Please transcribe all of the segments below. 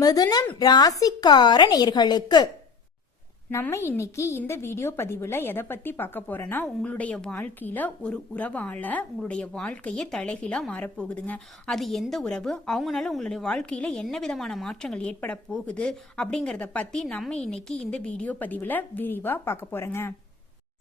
மிதுனம் ராசிக்கார நேர்களுக்கு. நம்ம இன்னைக்கு இந்த வீடியோ பதிவில் எதை பற்றி பார்க்க போகிறோன்னா உங்களுடைய வாழ்க்கையில் ஒரு உறவால் உங்களுடைய வாழ்க்கையே தலைகீழாக மாறப்போகுதுங்க. அது எந்த உறவு? அவங்களால உங்களுடைய வாழ்க்கையில் என்ன விதமான மாற்றங்கள் ஏற்பட போகுது? அப்படிங்கிறத பற்றி நம்ம இன்னைக்கு இந்த வீடியோ பதிவில் விரிவாக பார்க்க போகிறோங்க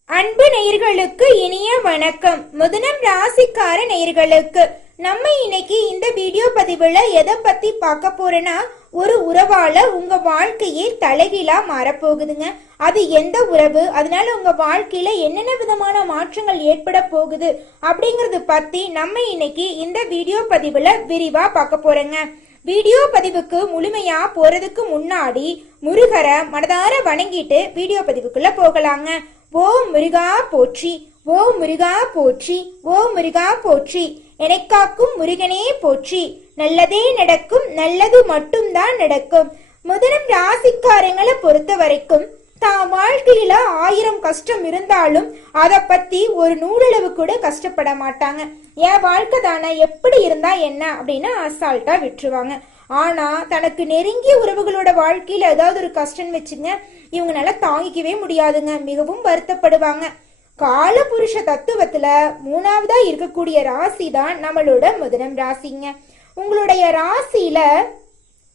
அன்பு நேர்களுக்கு இனிய வணக்கம். முதனம் ராசிக்கார நேர்களுக்கு நம்ம இன்னைக்கு இந்த வீடியோ பதிவுல எதை பத்தி பார்க்க போகிறோன்னா ஒரு உறவால உங்க வாழ்க்கையே தலைகீழா மாறப்போகுதுங்க. அது எந்த உறவு? அதனால உங்க வாழ்க்கையில என்னென்ன விதமான மாற்றங்கள் ஏற்பட போகுது? அப்படிங்கறது பத்தி நம்ம இன்னைக்கு இந்த வீடியோ பதிவுல விரிவா பார்க்க போறோங்க. வீடியோ பதிவுக்கு முழுமையா போறதுக்கு முன்னாடி முருகரை மனதார வணங்கிட்டு வீடியோ பதிவுக்குள்ள போகலாங்க. ஓ முருகா போற்றி ஓ முருகா போற்றி ஓ முருகா போற்றி. எனக்காக்கும் முருகனே போற்றி. நல்லதே நடக்கும் நல்லது மட்டும்தான் நடக்கும். முதலம் ராசிக்காரங்களை பொறுத்த வரைக்கும் தான் வாழ்க்கையில ஆயிரம் கஷ்டம் இருந்தாலும் அதை பத்தி ஒரு நூலளவு கூட கஷ்டப்பட மாட்டாங்க. என் வாழ்க்கை தானே எப்படி இருந்தா என்ன அப்படின்னு அசால்ட்டா விட்டுருவாங்க. ஆனா தனக்கு நெருங்கிய உறவுகளோட வாழ்க்கையில ஏதாவது ஒரு கஷ்டம் வச்சுங்க இவங்களால தாங்கிக்கவே முடியாதுங்க. மிகவும் வருத்தப்படுவாங்க. கால புருஷ தத்துவத்துல மூணாவதா இருக்கக்கூடிய ராசி தான் நம்மளோட முதனம் ராசிங்க. உங்களுடைய ராசியில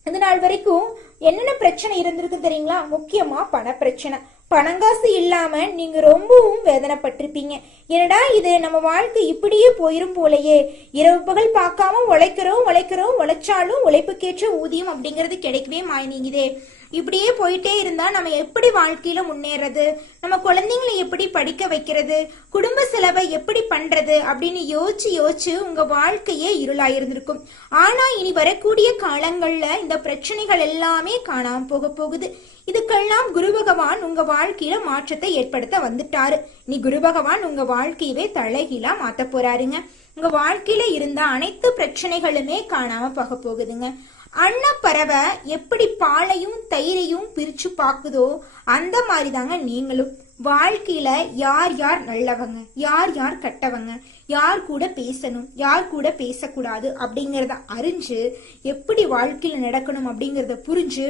இது நாள் வரைக்கும் என்னென்ன பிரச்சனை இருந்திருக்கு தெரியுங்களா? முக்கியமா பண பிரச்சனை பணங்காசு இல்லாம நீங்க ரொம்பவும் வேதனைப்பட்டிருப்பீங்க. என்னடா இது நம்ம வாழ்க்கை இப்படியே போயிரும் போலயே. இரவு பகல் பார்க்காம உழைக்கிறோம் உழைக்கிறோம் உழைச்சாலும் உழைப்புக்கேற்ற ஊதியம் அப்படிங்கிறது கிடைக்கவே மாய்நீங்குதே இப்படியே போயிட்டே இருந்தா நம்ம எப்படி வாழ்க்கையில முன்னேறது? நம்ம குழந்தைங்களை எப்படி படிக்க வைக்கிறது? குடும்ப செலவை எப்படி பண்றது? அப்படின்னு யோசிச்சு யோசிச்சு உங்க வாழ்க்கையே இருளாயிருந்திருக்கும். ஆனா இனி வரக்கூடிய காலங்கள்ல இந்த பிரச்சனைகள் எல்லாமே காணாம போக போகுது. இதுக்கெல்லாம் குரு பகவான் உங்க வாழ்க்கையில மாற்றத்தை ஏற்படுத்த வந்துட்டாரு. நீ குரு பகவான் உங்க வாழ்க்கையவே தலைகீழா மாத்த போறாருங்க. உங்க வாழ்க்கையில இருந்த அனைத்து பிரச்சனைகளுமே காணாம போக போகுதுங்க. அன்னப்பறவை எப்படி பாலையும் தயிரையும் பிரிச்சு பாக்குதோ அந்த மாதிரி தாங்க நீங்களும். வாழ்க்கையில யார் யார் நல்லவங்க? யார் யார் கட்டவங்க? யார் கூட பேசணும்? யார் கூட பேசக்கூடாது? அப்படிங்கிறத அறிஞ்சு எப்படி வாழ்க்கையில நடக்கணும் அப்படிங்கிறத புரிஞ்சு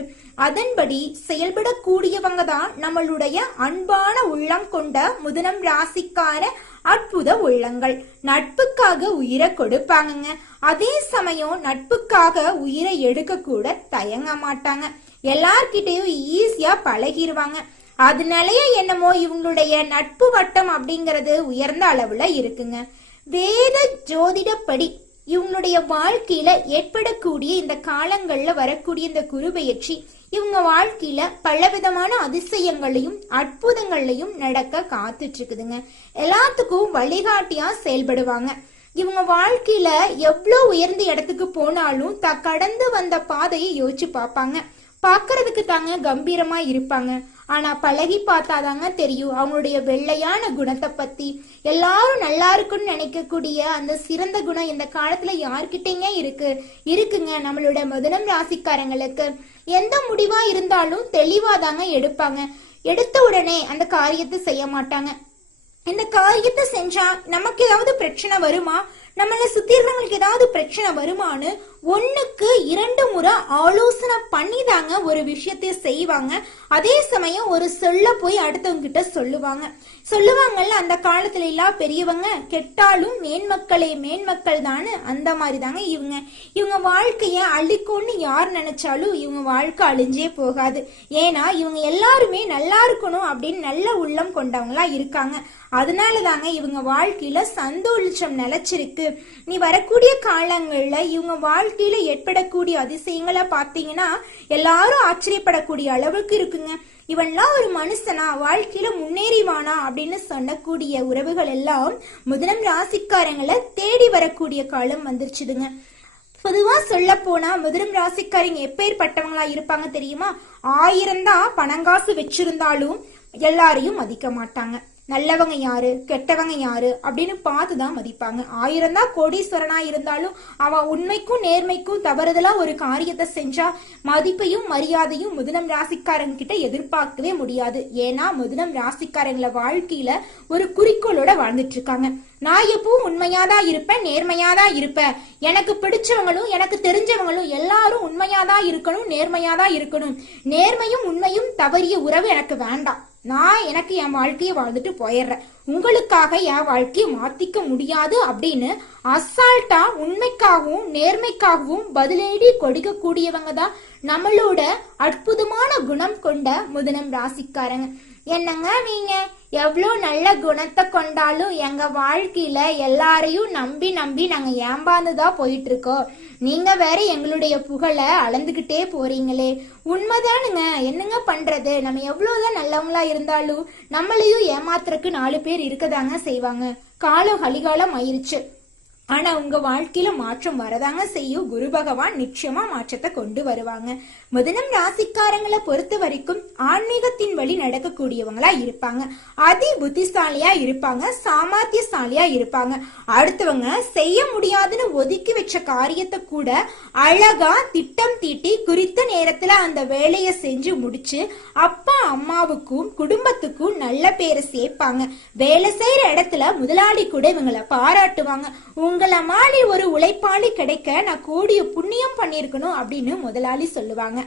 அதன்படி செயல்படக்கூடியவங்க தான் நம்மளுடைய அன்பான உள்ளம் கொண்ட முதனம் ராசிக்கார அற்புத உள்ளங்கள். நட்புக்காக உயிரை கொடுப்பாங்கங்க. அதே சமயம் நட்புக்காக உயிரை எடுக்க கூட தயங்க மாட்டாங்க. எல்லார்கிட்டையும் ஈஸியா பழகிடுவாங்க அதனாலயே என்னமோ இவங்களுடைய நட்பு வட்டம் அப்படிங்கிறது உயர்ந்த அளவுல இருக்குங்க. வேத ஜோதிடப்படி இவங்களுடைய வாழ்க்கையில ஏற்படக்கூடிய இந்த காலங்கள்ல வரக்கூடிய இந்த குருபெயர்ச்சி இவங்க வாழ்க்கையில பலவிதமான அதிசயங்களையும் அற்புதங்களையும் நடக்க காத்துட்டு இருக்குதுங்க எல்லாத்துக்கும் வழிகாட்டியா செயல்படுவாங்க. இவங்க வாழ்க்கையில எவ்வளோ உயர்ந்த இடத்துக்கு போனாலும் த கடந்து வந்த பாதையை யோசிச்சு பார்ப்பாங்க. பார்க்கறதுக்கு தாங்க கம்பீரமா இருப்பாங்க. ஆனா பழகி பார்த்தாதாங்க தெரியும். அவங்களுடைய வெள்ளையான குணத்தை பத்தி எல்லாரும் நல்லா இருக்குன்னு நினைக்கக்கூடிய அந்த சிறந்த குணம் இந்த காலத்துல யார்கிட்டங்க இருக்கு. இருக்குங்க நம்மளோட முதலம் ராசிக்காரங்களுக்கு. எந்த முடிவா இருந்தாலும் தெளிவாதாங்க எடுப்பாங்க. எடுத்த உடனே அந்த காரியத்தை செய்ய மாட்டாங்க. இந்த காரியத்தை செஞ்சா நமக்கு ஏதாவது பிரச்சனை வருமா? நம்மள சுத்தி இருக்கிறவங்களுக்கு ஏதாவது பிரச்சனை வருமான்னு ஒன்றுக்கு இரண்டு முறை ஆலோசனை பண்ணி தாங்க ஒரு விஷயத்தை செய்வாங்க. அதே சமயம் ஒரு சொல்ல போய் அடுத்தவங்க கிட்ட சொல்லுவாங்க. சொல்லுவாங்கல்ல அந்த காலத்துல எல்லாம் பெரியவங்க கெட்டாலும் மேன்மக்களே மேன்மக்கள் தானு அந்த மாதிரி தாங்க இவங்க. இவங்க வாழ்க்கைய அழிக்கும்னு யார் நினைச்சாலும் இவங்க வாழ்க்கை அழிஞ்சே போகாது. ஏன்னா இவங்க எல்லாருமே நல்லா இருக்கணும் அப்படின்னு நல்ல உள்ளம் கொண்டவங்களா இருக்காங்க. அதனால தாங்க இவங்க வாழ்க்கையில சந்தோஷம் நிலைச்சிருக்கு. நீ வரக்கூடிய காலங்கள்ல இவங்க வாழ்க்கை வாழ்க்கையில ஏற்படக்கூடிய அதிசயங்களை பார்த்தீங்கன்னா எல்லாரும் ஆச்சரியப்படக்கூடிய அளவுக்கு இருக்குங்க. இவன்லாம் ஒரு மனுஷனா வாழ்க்கையில முன்னேறிவானா அப்படின்னு சொல்லக்கூடிய உறவுகள் எல்லாம் முதலம் ராசிக்காரங்களை தேடி வரக்கூடிய காலம் வந்துருச்சுதுங்க. பொதுவா சொல்ல போனா முதலம் ராசிக்காரங்க எப்பேற்பட்டவங்களா இருப்பாங்க தெரியுமா? ஆயிரம் தான் பணங்காசு வச்சிருந்தாலும் எல்லாரையும் மதிக்க மாட்டாங்க. நல்லவங்க யாரு? கெட்டவங்க யாரு? அப்படின்னு பார்த்து தான் மதிப்பாங்க. ஆயிரம் தான் கோடீஸ்வரனா இருந்தாலும் அவன் உண்மைக்கும் நேர்மைக்கும் தவறுதலா ஒரு காரியத்தை செஞ்சா மதிப்பையும் மரியாதையும் மிதுனம் ராசிக்காரங்க கிட்ட எதிர்பார்க்கவே முடியாது. ஏன்னா மிதுனம் ராசிக்காரங்கள வாழ்க்கையில ஒரு குறிக்கோளோட வாழ்ந்துட்டு இருக்காங்க நான் எப்பவும் உண்மையாதான் இருப்பேன் நேர்மையாதான் இருப்பேன். எனக்கு பிடிச்சவங்களும் எனக்கு தெரிஞ்சவங்களும் எல்லாரும் உண்மையாதான் இருக்கணும் நேர்மையாதான் இருக்கணும். நேர்மையும் உண்மையும் தவறிய உறவு எனக்கு வேண்டாம். நான் எனக்கு என் வாழ்க்கையை வாழ்ந்துட்டு போயிடுறேன். உங்களுக்காக என் வாழ்க்கையை மாத்திக்க முடியாது அப்படின்னு அசால்ட்டா உண்மைக்காகவும் நேர்மைக்காகவும் பதிலடி கொடுக்கக்கூடியவங்க தான் நம்மளோட அற்புதமான குணம் கொண்ட முதனம் ராசிக்காரங்க. என்னங்க நீங்க? எவ்வளோ நல்ல குணத்தை கொண்டாலும் எங்க வாழ்க்கையில எல்லாரையும் நம்பி நம்பி நாங்க ஏமாந்து தான் போயிட்டு இருக்கோம். நீங்க வேற எங்களுடைய புகழை அளந்துகிட்டே போறீங்களே. உண்மைதானுங்க. என்னங்க பண்றது? நம்ம எவ்வளவுதான் நல்லவங்களா இருந்தாலும் நம்மளையும் ஏமாத்துறக்கு நாலு பேர் இருக்கதாங்க செய்வாங்க. காலம் கலிகாலம் ஆயிருச்சு. ஆனா உங்க வாழ்க்கையில மாற்றம் வரதாங்க செய்யும். குரு பகவான் நிச்சயமா மாற்றத்தை கொண்டு வருவாங்க. முதலம் ராசிக்காரங்களை பொறுத்த வரைக்கும் ஆன்மீகத்தின் வழி நடக்கக்கூடியவங்களா இருப்பாங்க. அதி புத்திசாலியா இருப்பாங்க சாமர்த்தியசாலியா இருப்பாங்க. அடுத்தவங்க செய்ய முடியாதுன்னு ஒதுக்கி வச்ச காரியத்தை கூட அழகா திட்டம் தீட்டி குறித்த நேரத்துல அந்த வேலையை செஞ்சு முடிச்சு அப்பா அம்மாவுக்கும் குடும்பத்துக்கும் நல்ல பேரை சேர்ப்பாங்க. வேலை செய்யற இடத்துல முதலாளி கூட இவங்களை பாராட்டுவாங்க. உங்களை மாதிரி ஒரு உழைப்பாளி கிடைக்க நான் கூடிய புண்ணியம் பண்ணியிருக்கணும் அப்படின்னு முதலாளி சொல்லுவாங்க.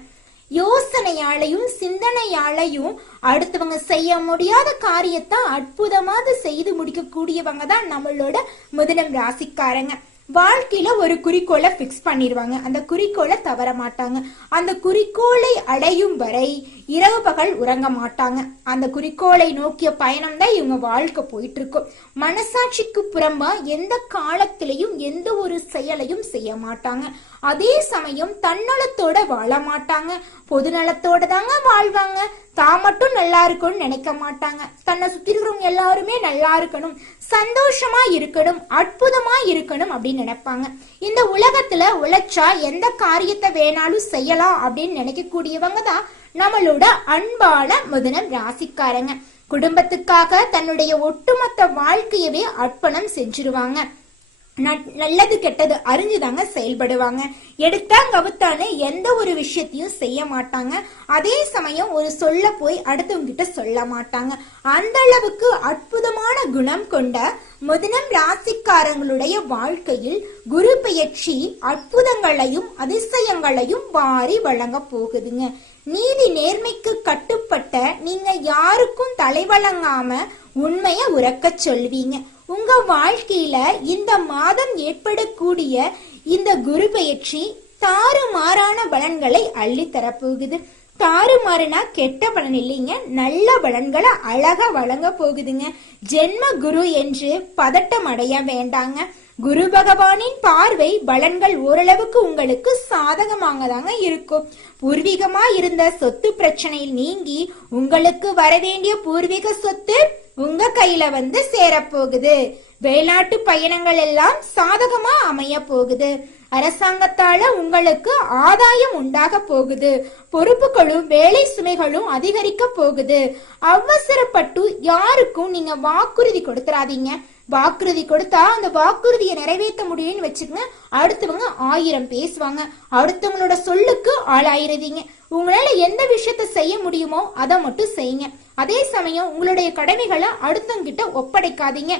யோசனையாலையும் சிந்தனையாலையும் அடுத்தவங்க செய்ய முடியாத காரியத்தை அற்புதமாக செய்து முடிக்கக்கூடியவங்க தான் நம்மளோட முதலம் ராசிக்காரங்க. வாழ்க்கையில ஒரு குறிக்கோளை ஃபிக்ஸ் பண்ணிடுவாங்க அந்த குறிக்கோளை தவற மாட்டாங்க. அந்த குறிக்கோளை அடையும் வரை இரவு பகல் உறங்க மாட்டாங்க. அந்த குறிக்கோளை நோக்கிய பயணம் தான் இவங்க வாழ்க்கை போயிட்டு இருக்கும் மனசாட்சிக்கு புறம்பா எந்த காலத்திலையும் எந்த ஒரு செயலையும் செய்ய மாட்டாங்க. அதே சமயம் தன்னலத்தோட வாழ மாட்டாங்க. பொதுநலத்தோட தாங்க வாழ்வாங்க. தான் மட்டும் நல்லா இருக்கணும்னு நினைக்க மாட்டாங்க. தன்னை சுத்தி இருக்கிறவங்க எல்லாருமே நல்லா இருக்கணும். சந்தோஷமா இருக்கணும். அற்புதமா இருக்கணும் அப்படின்னு நினைப்பாங்க. இந்த உலகத்துல உழைச்சா எந்த காரியத்தை வேணாலும் செய்யலாம் அப்படின்னு நினைக்கக்கூடியவங்க தான் நம்மளோட அன்பான முதனம் ராசிக்காரங்க. குடும்பத்துக்காக தன்னுடைய ஒட்டுமொத்த வாழ்க்கையவே அர்ப்பணம் செஞ்சிருவாங்க. நல்லது கெட்டது அறிஞ்சுதாங்க செயல்படுவாங்க. எடுத்தா கவுத்தான்னு எந்த ஒரு விஷயத்தையும் செய்ய மாட்டாங்க. அதே சமயம் ஒரு சொல்ல போய் அடுத்தவங்க கிட்ட சொல்ல மாட்டாங்க. அந்த அளவுக்கு அற்புதமான குணம் கொண்ட முதனம் ராசிக்காரங்களுடைய வாழ்க்கையில் குரு பெயர்ச்சி அற்புதங்களையும் அதிசயங்களையும் வாரி வழங்க போகுதுங்க. நீதி நேர்மைக்கு கட்டுப்பட்ட நீங்க யாருக்கும் தலைவழங்காம உண்மைய உறக்கச் சொல்வீங்க. உங்க வாழ்க்கையில இந்த மாதம் ஏற்படக்கூடிய இந்த குரு பயிற்சி தாறுமாறான பலன்களை அள்ளி தரப்போகுது. தாறுமாறுனா கெட்ட பலன் இல்லைங்க நல்ல பலன்களை அழகா வழங்க போகுதுங்க. ஜென்ம குரு என்று பதட்டம் அடைய வேண்டாங்க. குரு பகவானின் பார்வை பலன்கள் ஓரளவுக்கு உங்களுக்கு சாதகமாக தாங்க இருக்கும். பூர்வீகமா இருந்த சொத்து பிரச்சனையில் நீங்கி உங்களுக்கு வரவேண்டிய பூர்வீக சொத்து உங்க கையில வந்து சேரப்போகுது. வெளிநாட்டு பயணங்கள் எல்லாம் சாதகமா அமைய போகுது அரசாங்கத்தால உங்களுக்கு ஆதாயம் உண்டாக போகுது. பொறுப்புகளும் வேலை சுமைகளும் அதிகரிக்க போகுது. அவசரப்பட்டு யாருக்கும் நீங்க வாக்குறுதி கொடுத்துறாதீங்க. வாக்குறுதி கொடுத்தா அந்த வாக்குறுதியை நிறைவேற்ற முடியும்னு வச்சுக்கோங்க. அடுத்தவங்க ஆயிரம் பேசுவாங்க. அடுத்தவங்களோட சொல்லுக்கு ஆளாயிருதீங்க உங்களால எந்த விஷயத்த செய்ய முடியுமோ அதை மட்டும் செய்யுங்க. அதே சமயம் உங்களுடைய கடமைகளை அடுத்தவங்கிட்ட ஒப்படைக்காதீங்க.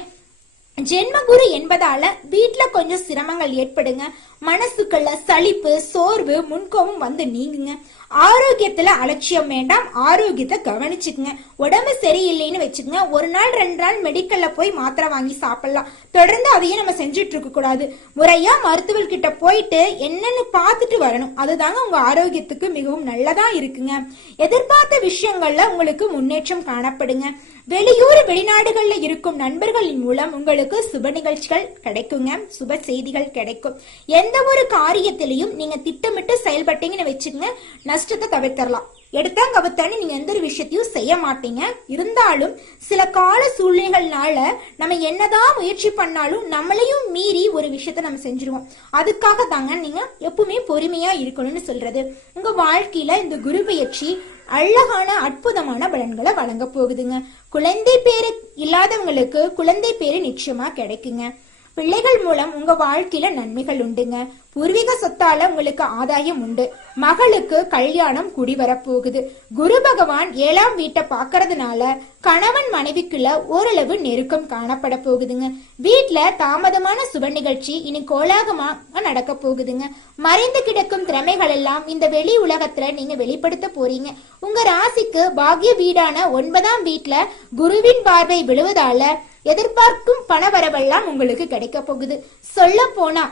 ஜென்மகுரு என்பதால வீட்டுல கொஞ்சம் சிரமங்கள் ஏற்படுங்க. மனசுக்குள்ள சலிப்பு சோர்வு முன்கோபம் வந்து நீங்குங்க. ஆரோக்கியத்துல அலட்சியம் வேண்டாம். ஆரோக்கியத்தை கவனிச்சுக்குங்க. உடம்பு சரியில்லைன்னு வச்சுக்கோங்க. ஒரு நாள் ரெண்டு நாள் மெடிக்கல்ல போய் மாத்திரை வாங்கி சாப்பிடலாம். தொடர்ந்து அதையே நம்ம செஞ்சுட்டு இருக்க கூடாது. முறையா மருத்துவர்கிட்ட போயிட்டு என்னன்னு பார்த்துட்டு வரணும். அதுதாங்க உங்க ஆரோக்கியத்துக்கு மிகவும் நல்லதா இருக்குங்க. எதிர்பார்த்த விஷயங்கள்ல உங்களுக்கு முன்னேற்றம் காணப்படுங்க. வெளியூர் வெளிநாடுகள்ல இருக்கும் நண்பர்களின் மூலம் உங்களுக்கு சுப நிகழ்ச்சிகள் கிடைக்குங்க. சுப செய்திகள் கிடைக்கும். எந்த ஒரு காரியத்திலையும் நீங்க திட்டமிட்டு செயல்பட்டீங்கன்னு வச்சுக்கோங்க. நஷ்டத்தை தவிர்த்தரலாம். எடுத்தாங்கவத்தானு நீங்க எந்த ஒரு விஷயத்தையும் செய்ய மாட்டீங்க. இருந்தாலும் சில கால சூழ்நிலைகள்னால நம்ம என்னதான் முயற்சி பண்ணாலும் நம்மளையும் மீறி ஒரு விஷயத்த நம்ம செஞ்சிருவோம். அதுக்காக தாங்க நீங்க எப்பவுமே பொறுமையா இருக்கணும்னு சொல்றது. உங்க வாழ்க்கையில இந்த குரு பயிற்சி அழகான அற்புதமான பலன்களை வழங்க போகுதுங்க. குழந்தை பேரு இல்லாதவங்களுக்கு குழந்தை பேரு நிச்சயமா கிடைக்குங்க. பிள்ளைகள் மூலம் உங்க வாழ்க்கையில நன்மைகள் உண்டுங்க. பூர்வீக சொத்தால உங்களுக்கு ஆதாயம் உண்டு. மகளுக்கு கல்யாணம் குடி வரப்போகுது. குரு பகவான் ஏழாம் வீட்டை பாக்குறதுனால கணவன் மனைவிக்குள்ள ஓரளவு நெருக்கம் காணப்பட போகுதுங்க. வீட்டுல தாமதமான சுப நிகழ்ச்சி இனி கோலாகமாக நடக்க போகுதுங்க. மறைந்து கிடக்கும் திறமைகள் எல்லாம் இந்த வெளி உலகத்துல நீங்க வெளிப்படுத்த போறீங்க. உங்க ராசிக்கு பாக்கிய வீடான ஒன்பதாம் வீட்டுல குருவின் பார்வை விழுவதால எதிர்பார்க்கும் பணவரவெல்லாம் உங்களுக்கு கிடைக்க போகுது. சொல்ல போனா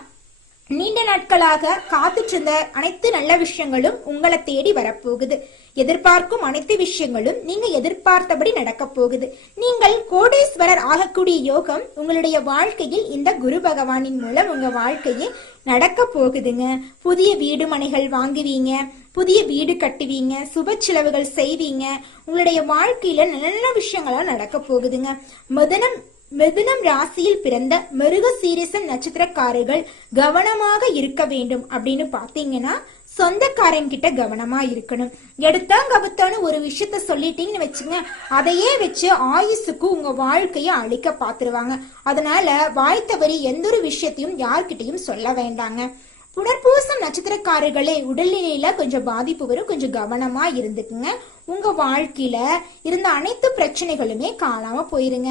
நீண்ட நாட்களாக காத்துட்டு இருந்த அனைத்து நல்ல விஷயங்களும் உங்களை தேடி வரப்போகுது எதிர்பார்க்கும் அனைத்து விஷயங்களும் நீங்க எதிர்பார்த்தபடி நடக்க போகுது. நீங்கள் கோடீஸ்வரர் ஆகக்கூடிய யோகம் உங்களுடைய வாழ்க்கையில் இந்த குரு பகவானின் மூலம் உங்க வாழ்க்கையில் நடக்க போகுதுங்க. புதிய வீடு மனைகள் வாங்குவீங்க. புதிய வீடு கட்டுவீங்க சுப செலவுகள் செய்வீங்க உங்களுடைய வாழ்க்கையில நல்ல விஷயங்களா நடக்க போகுதுங்க. முதனம் மிதுனம் ராசியில் பிறந்த மிருக சீரிசம் நட்சத்திரக்காரர்கள் கவனமாக இருக்க வேண்டும் அப்படின்னு பாத்தீங்கன்னா சொந்தக்காரங்க கிட்ட கவனமா இருக்கணும். எடுத்தாங்க கவுத்தான்னு ஒரு விஷயத்த சொல்லிட்டீங்கன்னு வச்சுங்க அதையே வச்சு ஆயுசுக்கு உங்க வாழ்க்கைய அழிக்க பாத்துருவாங்க அதனால வாய் தவறி எந்த ஒரு விஷயத்தையும் யார்கிட்டையும் சொல்ல வேண்டாங்க. புனர்பூசம் நட்சத்திரக்காரர்களே உடல்நிலையில கொஞ்சம் பாதிப்பு வரும். கொஞ்சம் கவனமா இருந்துக்குங்க. உங்க வாழ்க்கையில இருந்த அனைத்து பிரச்சனைகளுமே காணாம போயிருங்க.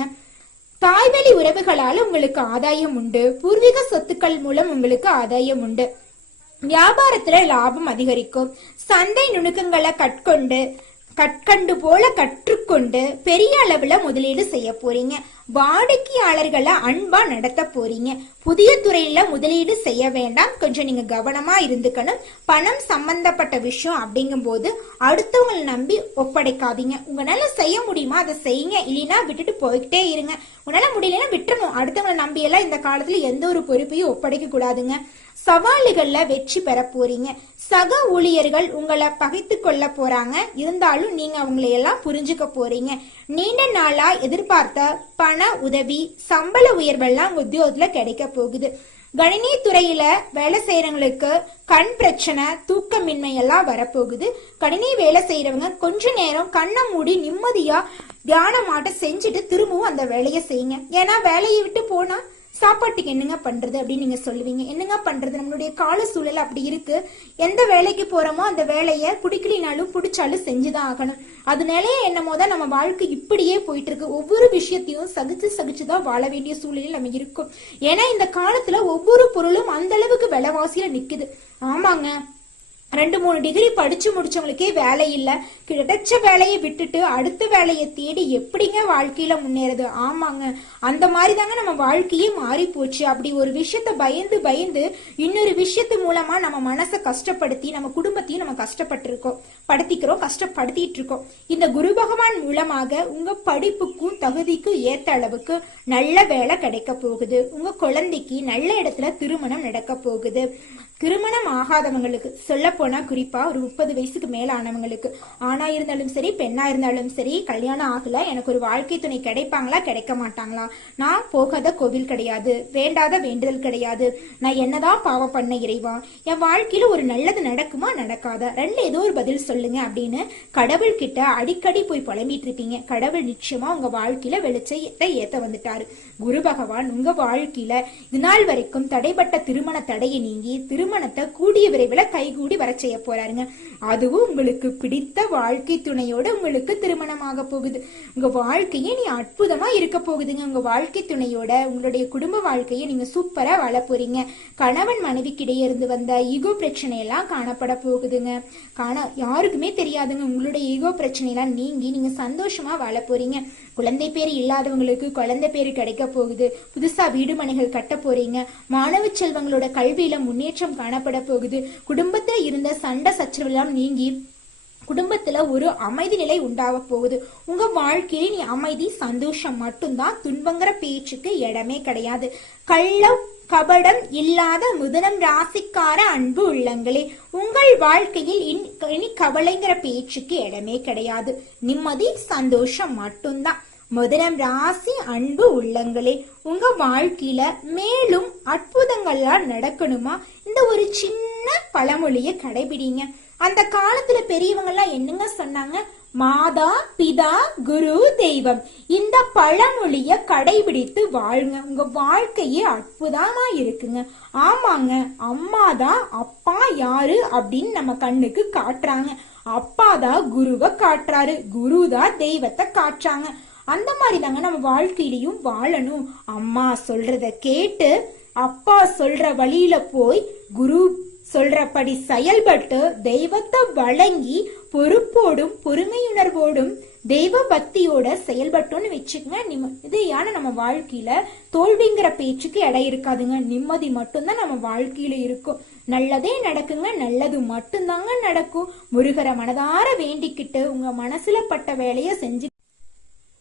தாய்வழி உறவுகளால் உங்களுக்கு ஆதாயம் உண்டு. பூர்வீக சொத்துக்கள் மூலம் உங்களுக்கு ஆதாயம் உண்டு. வியாபாரத்துல லாபம் அதிகரிக்கும். சந்தை நுணுக்கங்களை கட்கொண்டு கற்கண்டு போல கற்றுக்கொண்டு பெரிய அளவுல முதலீடு செய்ய போறீங்க. வாடிக்கையாளர்களை அன்பா நடத்த போறீங்க. புதிய துறையில முதலீடு செய்ய வேண்டாம். கொஞ்சம் நீங்க கவனமா இருந்துக்கணும். பணம் சம்பந்தப்பட்ட விஷயம் அப்படிங்கும்போது அடுத்தவங்களை நம்பி ஒப்படைக்காதீங்க. உங்களால செய்ய முடியுமா? அதை செய்யுங்க. இல்லைன்னா விட்டுட்டு போய்கிட்டே இருங்க. உன்னால முடியலன்னா விட்டுறணும். அடுத்தவங்களை நம்பி எல்லாம் இந்த காலத்துல எந்த ஒரு பொறுப்பையும் ஒப்படைக்க கூடாதுங்க. சவால்கள்ல வெற்றி பெற போறீங்க. சக ஊழியர்கள் உங்களை பகைத்து கொள்ள போறாங்க. இருந்தாலும் நீங்க அவங்களை எல்லாம் புரிஞ்சுக்க போறீங்க. நீண்ட நாளா எதிர்பார்த்த பண உதவி சம்பள உயர்வெல்லாம் உத்தியோகத்துல கிடைக்க போகுது. கணினி துறையில வேலை செய்யறவங்களுக்கு கண் பிரச்சனை தூக்கமின்மை எல்லாம் வரப்போகுது கணினி வேலை செய்யறவங்க கொஞ்ச நேரம் கண்ணை மூடி நிம்மதியா தியானமாட்ட செஞ்சுட்டு திரும்பவும் அந்த வேலையை செய்யுங்க. ஏன்னா வேலையை விட்டு போனா சாப்பாட்டுக்கு என்னங்க பண்றது அப்படின்னு நீங்க சொல்லுவீங்க. என்னங்க பண்றது? நம்மளுடைய கால சூழல் அப்படி இருக்கு. எந்த வேலைக்கு போறோமோ அந்த வேலையை பிடிக்கலினாலும் பிடிச்சாலும் செஞ்சுதான் ஆகணும். அதனாலயே என்னமோ தான் நம்ம வாழ்க்கை இப்படியே போயிட்டு இருக்கு ஒவ்வொரு விஷயத்தையும் சகிச்சு சகிச்சுதான் வாழ வேண்டிய சூழலில் நம்ம இருக்கும். ஏன்னா இந்த காலத்துல ஒவ்வொரு பொருளும் அந்த அளவுக்கு விலைவாசியில நிக்குது. ஆமாங்க. ரெண்டு மூணு டிகிரி படிச்சு முடிச்சவங்களுக்கே வேலை இல்ல கிடைச்ச வேலையை விட்டுட்டு அடுத்த வேலையை தேடி எப்படிங்க வாழ்க்கையில முன்னேறது? ஆமாங்க. அந்த மாதிரி தாங்க நம்ம வாழ்க்கையே மாறி போச்சு அப்படி ஒரு விஷயத்த பயந்து பயந்து இன்னொரு விஷயத்து மூலமா நம்ம மனசை கஷ்டப்படுத்தி நம்ம குடும்பத்தையும் நம்ம கஷ்டப்பட்டு இருக்கோம் படுத்திக்கிறோம் கஷ்டப்படுத்திட்டு இருக்கோம் இந்த குரு பகவான் மூலமாக உங்க படிப்புக்கும் தகுதிக்கும் ஏத்த அளவுக்கு நல்ல வேலை கிடைக்க போகுது. உங்க குழந்தைக்கு நல்ல இடத்துல திருமணம் நடக்க போகுது. திருமணம் ஆகாதவங்களுக்கு சொல்ல போனா குறிப்பா ஒரு முப்பது வயசுக்கு மேல ஆனவங்களுக்கு ஆணா இருந்தாலும் சரி பெண்ணா இருந்தாலும் சரி கல்யாணம் ஆகல எனக்கு ஒரு வாழ்க்கை துணை கிடைப்பாங்களா கிடைக்க மாட்டாங்களா? நான் போகாத கோவில் கிடையாது வேண்டாத வேண்டுதல் கிடையாது. நான் என்னதான் பாவம் பண்ண இறைவா? என் வாழ்க்கையில ஒரு நல்லது நடக்குமா நடக்காதா? ரெண்டு ஏதோ ஒரு பதில் சொல்லுங்க அப்படின்னு கடவுள் கிட்ட அடிக்கடி போய் புலம்பிட்டு இருப்பீங்க கடவுள் நிச்சயமா உங்க வாழ்க்கையில வெளிச்சத்தை ஏத்த வந்துட்டாரு. குரு பகவான் உங்க வாழ்க்கையில இது நாள் வரைக்கும் தடைப்பட்ட திருமண தடையை நீங்கி திருமணத்தை கூடிய விரைவில் கைகூடி வர செய்ய போறாருங்க. அதுவும் உங்களுக்கு பிடித்த வாழ்க்கை துணையோட உங்களுக்கு திருமணமாக போகுது. உங்க வாழ்க்கையே நீ அற்புதமா இருக்க போகுதுங்க. உங்க வாழ்க்கை துணையோட உங்களுடைய குடும்ப வாழ்க்கையை நீங்க சூப்பரா வாழ போறீங்க. கணவன் மனைவிக்கிடையே இருந்து வந்த ஈகோ பிரச்சனை எல்லாம் காணப்பட போகுதுங்க. காண யாருக்குமே தெரியாதுங்க. உங்களுடைய ஈகோ பிரச்சனை எல்லாம் நீங்கி நீங்க சந்தோஷமா வாழ போறீங்க. குழந்தை பேர் இல்லாதவங்களுக்கு குழந்தை பேர் கிடைக்க போகுது. புதுசா வீடு மனைகள் கட்ட போறீங்க. மாணவ செல்வங்களோட கல்வியில முன்னேற்றம் காணப்பட போகுது. குடும்பத்துல இருந்த சண்டை சச்சரவெல்லாம் நீங்கி குடும்பத்துல ஒரு அமைதி நிலை உண்டாக போகுது. உங்க வாழ்க்கையில நீ அமைதி சந்தோஷம் மட்டும்தான். துன்பங்கிற பேச்சுக்கு இடமே கிடையாது. கள்ளம் கபடம் இல்லாத முதனம் ராசிக்கார அன்பு உள்ளங்களே உங்கள் வாழ்க்கையில் இனி கவலைங்கிற பேச்சுக்கு இடமே கிடையாது. நிம்மதி சந்தோஷம் மட்டும்தான். முதலம் ராசி அன்பு உள்ளங்களே உங்க வாழ்க்கையில மேலும் அற்புதங்கள்லாம் நடக்கணுமா? இந்த ஒரு சின்ன பழமொழிய கடைபிடிங்க. அந்த காலத்துல பெரியவங்க எல்லாம் என்னங்க சொன்னாங்க? மாதா பிதா குரு தெய்வம். இந்த பழமொழிய கடைபிடித்து வாழுங்க. உங்க வாழ்க்கையே அற்புதமா இருக்குங்க. ஆமாங்க அம்மா தான் அப்பா யாரு அப்படின்னு நம்ம கண்ணுக்கு காட்டுறாங்க. அப்பா தான் குருவை காட்டுறாரு. குரு தான் தெய்வத்தை காட்டுறாங்க. அந்த மாதிரி தாங்க நம்ம வாழ்க்கையிலையும் வாழணும். அம்மா சொல்றத கேட்டு அப்பா சொல்ற வழியில போய் குரு சொல்றபடி செயல்பட்டு தெய்வத்தை வழங்கி பொறுப்போடும் பொறுமையுணர்வோடும் தெய்வ பக்தியோட செயல்பட்டோன்னு வச்சுக்கோங்க. நிம்மதியான நம்ம வாழ்க்கையில தோல்விங்கிற பேச்சுக்கு இடம் இருக்காதுங்க. நிம்மதி மட்டும்தான் நம்ம வாழ்க்கையில இருக்கும். நல்லதே நடக்குங்க நல்லது மட்டும்தாங்க நடக்கும். முருகரை மனதார வேண்டிக்கிட்டு உங்க மனசுல பட்ட வேலையை செஞ்சு